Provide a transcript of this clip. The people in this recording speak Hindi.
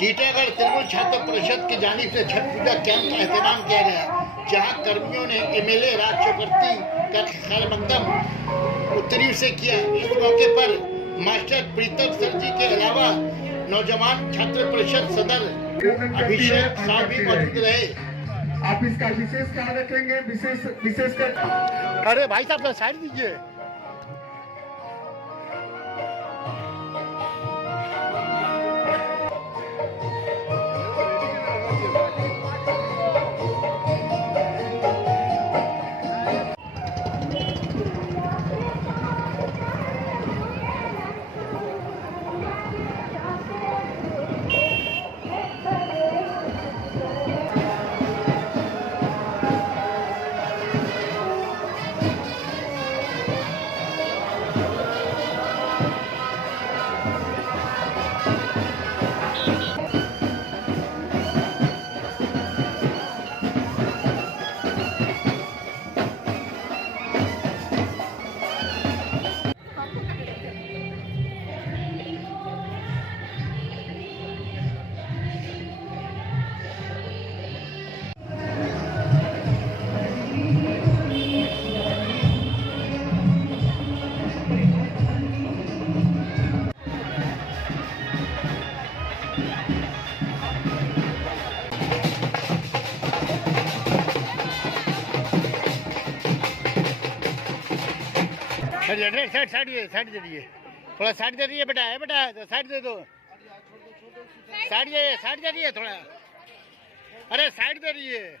टीटागढ़ तृणमूल छात्र परिषद की जानिब से छठ पूजा कैंप का एहतमाम किया गया, जहां कर्मियों ने एमएलए राज चक्रवर्ती का खैरमकदम उत्तरी से किया। इस मौके पर मास्टर प्रीतम सर जी के अलावा नौजवान छात्र परिषद सदर अभिषेक साहब भी मौजूद रहे। आप इसका विशेष ख्याल रखेंगे, विशेष अरे भाई साहब साइड दीजिए। साइड दे दीजिए, थोड़ा साइड दे दीजिए बेटा, है बेटा तो साइड दे दो। साइड दे दीजिए थोड़ा, अरे साइड दे दीजिए।